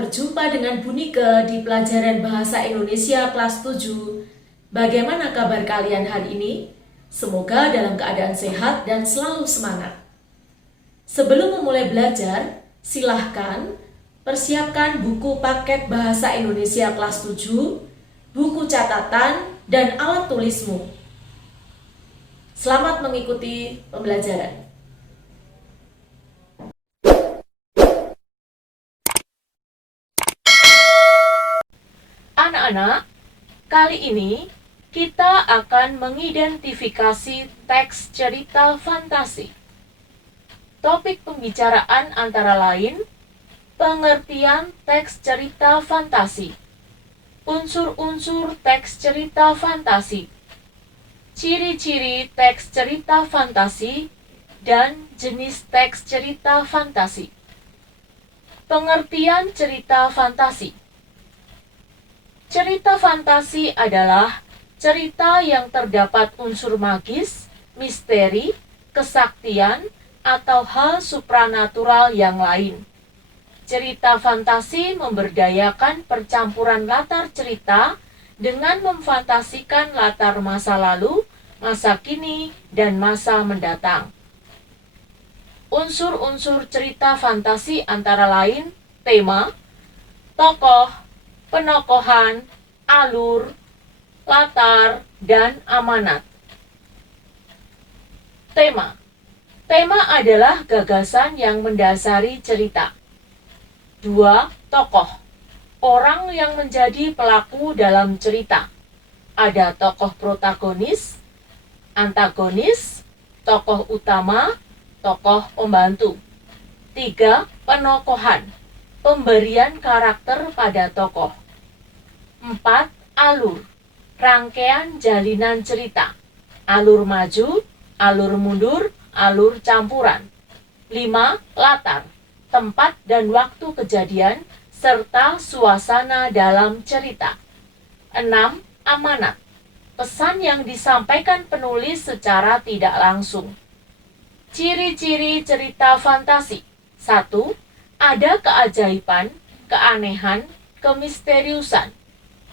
berjumpa dengan Bu Nike di pelajaran Bahasa Indonesia kelas 7. Bagaimana kabar kalian hari ini? Semoga dalam keadaan sehat dan selalu semangat. Sebelum memulai belajar, silahkan persiapkan buku paket Bahasa Indonesia kelas 7, buku catatan, dan alat tulismu. Selamat mengikuti pembelajaran. Anak-anak, kali ini kita akan mengidentifikasi teks cerita fantasi. Topik pembicaraan antara lain, pengertian teks cerita fantasi, unsur-unsur teks cerita fantasi, ciri-ciri teks cerita fantasi, dan jenis teks cerita fantasi. Pengertian cerita fantasi. Cerita fantasi adalah cerita yang terdapat unsur magis, misteri, kesaktian, atau hal supranatural yang lain. Cerita fantasi memberdayakan percampuran latar cerita dengan memfantasikan latar masa lalu, masa kini, dan masa mendatang. Unsur-unsur cerita fantasi antara lain tema, tokoh, penokohan, alur, latar, dan amanat. Tema. Tema adalah gagasan yang mendasari cerita. 2. Tokoh. Orang yang menjadi pelaku dalam cerita. Ada tokoh protagonis, antagonis, tokoh utama, tokoh pembantu. 3. Penokohan. Pemberian karakter pada tokoh. 4. Alur. Rangkaian jalinan cerita. Alur maju, alur mundur, alur campuran. 5. Latar. Tempat dan waktu kejadian, serta suasana dalam cerita. 6. Amanat. Pesan yang disampaikan penulis secara tidak langsung. Ciri-ciri cerita fantasi. 1. Ada keajaiban, keanehan, kemisteriusan.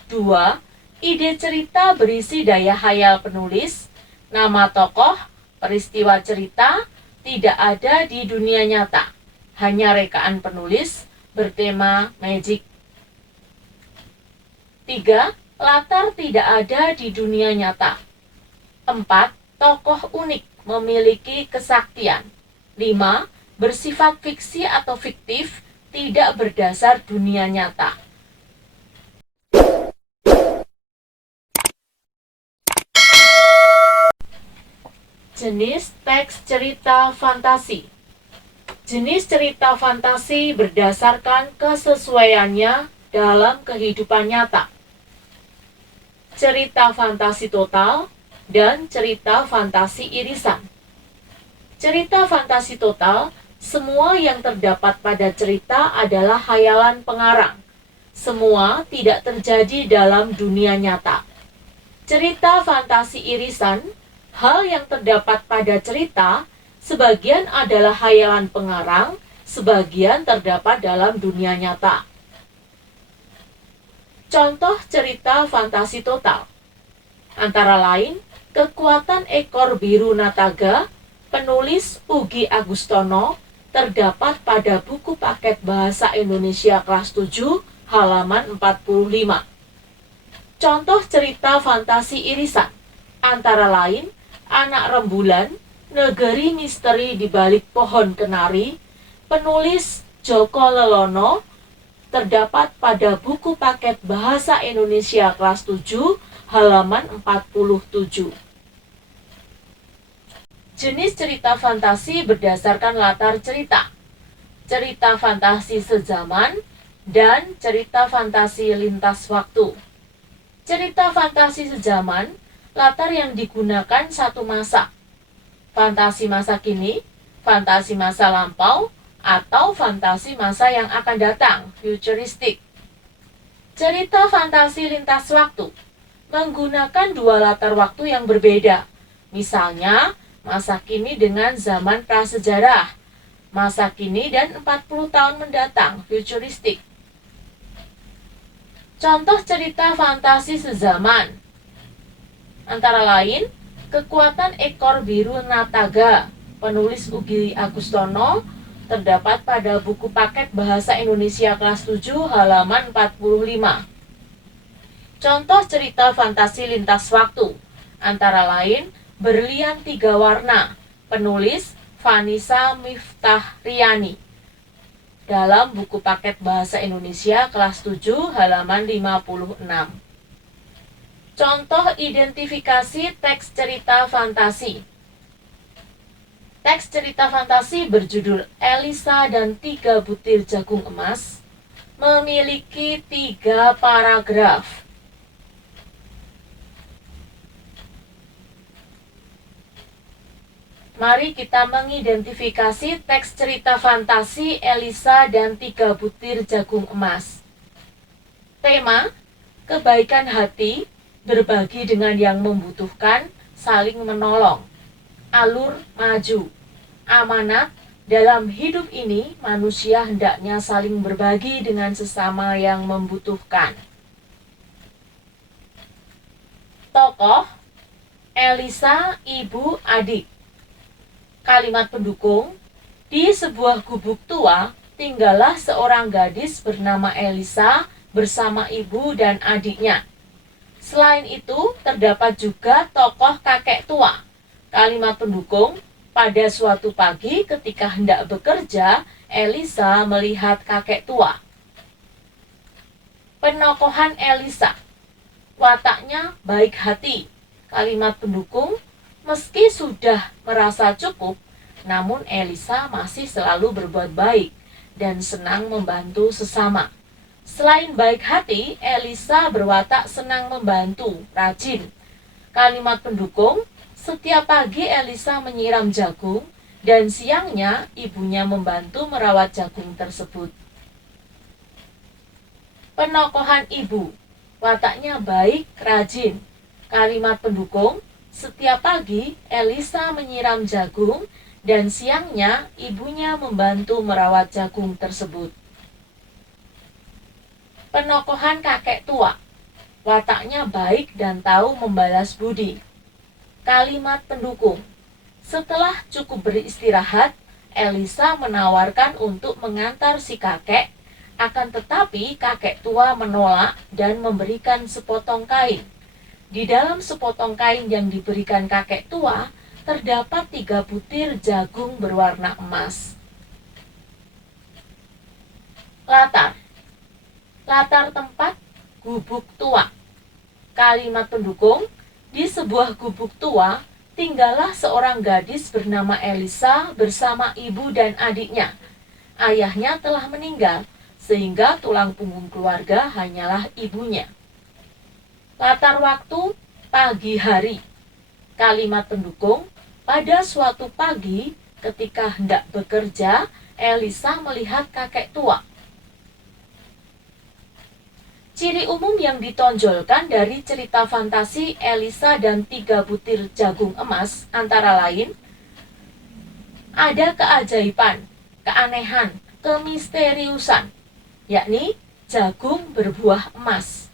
2. Ide cerita berisi daya hayal penulis, nama tokoh, peristiwa cerita tidak ada di dunia nyata, hanya rekaan penulis bertema magic. 3. Latar tidak ada di dunia nyata. 4. Tokoh unik, memiliki kesaktian. 5. Bersifat fiksi atau fiktif, tidak berdasar dunia nyata. Jenis teks cerita fantasi. Jenis cerita fantasi berdasarkan kesesuaiannya dalam kehidupan nyata. Cerita fantasi total dan cerita fantasi irisan. Cerita fantasi total, semua yang terdapat pada cerita adalah khayalan pengarang. Semua tidak terjadi dalam dunia nyata. Cerita fantasi irisan, hal yang terdapat pada cerita, sebagian adalah khayalan pengarang, sebagian terdapat dalam dunia nyata. Contoh cerita fantasi total antara lain Kekuatan Ekor Biru Nataga, penulis Ugi Agustono, terdapat pada buku paket Bahasa Indonesia kelas 7 halaman 45. Contoh cerita fantasi irisan antara lain Anak Rembulan, Negeri Misteri di Balik Pohon Kenari, penulis Joko Lelono, terdapat pada buku paket Bahasa Indonesia kelas 7 halaman 47. Jenis cerita fantasi berdasarkan latar cerita. Cerita fantasi sezaman dan cerita fantasi lintas waktu. Cerita fantasi sezaman, latar yang digunakan satu masa. Fantasi masa kini, fantasi masa lampau, atau fantasi masa yang akan datang, futuristik. Cerita fantasi lintas waktu menggunakan dua latar waktu yang berbeda. Misalnya, masa kini dengan zaman prasejarah, masa kini dan 40 tahun mendatang, futuristik. Contoh cerita fantasi sezaman antara lain Kekuatan Ekor Biru Nataga, penulis Ugi Agustono, terdapat pada buku paket Bahasa Indonesia kelas 7 halaman 45. Contoh cerita fantasi lintas waktu antara lain Berlian Tiga Warna, penulis Vanessa Miftahriani, dalam buku paket Bahasa Indonesia kelas 7 halaman 56. Contoh identifikasi teks cerita fantasi. Teks cerita fantasi berjudul Elisa dan 3 Butir Jagung Emas memiliki 3 paragraf. Mari kita mengidentifikasi teks cerita fantasi Elisa dan 3 Butir Jagung Emas. Tema, kebaikan hati, berbagi dengan yang membutuhkan, saling menolong. Alur maju, amanat, dalam hidup ini manusia hendaknya saling berbagi dengan sesama yang membutuhkan. Tokoh, Elisa, ibu, adik. Kalimat pendukung, di sebuah gubuk tua, tinggallah seorang gadis bernama Elisa bersama ibu dan adiknya. Selain itu, terdapat juga tokoh kakek tua. Kalimat pendukung, pada suatu pagi ketika hendak bekerja, Elisa melihat kakek tua. Penokohan Elisa, wataknya baik hati. Kalimat pendukung, meski sudah merasa cukup, namun Elisa masih selalu berbuat baik dan senang membantu sesama. Selain baik hati, Elisa berwatak senang membantu, rajin. Kalimat pendukung, setiap pagi Elisa menyiram jagung dan siangnya ibunya membantu merawat jagung tersebut. Penokohan ibu, wataknya baik, rajin. Kalimat pendukung, setiap pagi Elisa menyiram jagung dan siangnya ibunya membantu merawat jagung tersebut. Penokohan kakek tua, wataknya baik dan tahu membalas budi. Kalimat pendukung, setelah cukup beristirahat, Elisa menawarkan untuk mengantar si kakek, akan tetapi kakek tua menolak dan memberikan sepotong kain. Di dalam sepotong kain yang diberikan kakek tua, terdapat 3 butir jagung berwarna emas. Latar tempat, gubuk tua. Kalimat pendukung, di sebuah gubuk tua, tinggallah seorang gadis bernama Elisa bersama ibu dan adiknya. Ayahnya telah meninggal, sehingga tulang punggung keluarga hanyalah ibunya. Latar waktu, pagi hari. Kalimat pendukung, pada suatu pagi ketika hendak bekerja, Elisa melihat kakek tua. Ciri umum yang ditonjolkan dari cerita fantasi Elisa dan 3 butir jagung emas antara lain, ada keajaiban, keanehan, kemisteriusan, yakni jagung berbuah emas.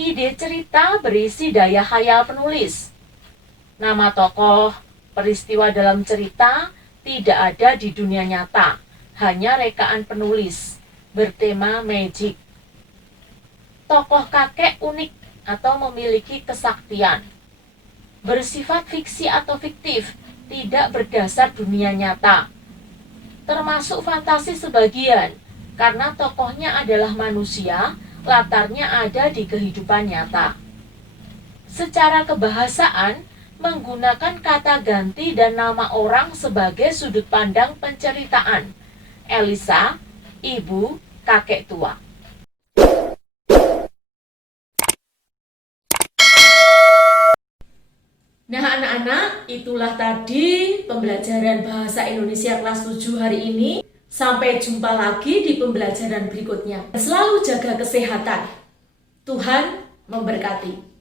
Ide cerita berisi daya khayal penulis. Nama tokoh, peristiwa dalam cerita tidak ada di dunia nyata, hanya rekaan penulis, bertema magic. Tokoh kakek unik atau memiliki kesaktian. Bersifat fiksi atau fiktif, tidak berdasar dunia nyata. Termasuk fantasi sebagian, karena tokohnya adalah manusia, latarnya ada di kehidupan nyata. Secara kebahasaan, menggunakan kata ganti dan nama orang sebagai sudut pandang penceritaan. Elisa, ibu, kakek tua. Nah anak-anak, itulah tadi pembelajaran Bahasa Indonesia kelas 7 hari ini. Sampai jumpa lagi di pembelajaran berikutnya. Selalu jaga kesehatan. Tuhan memberkati.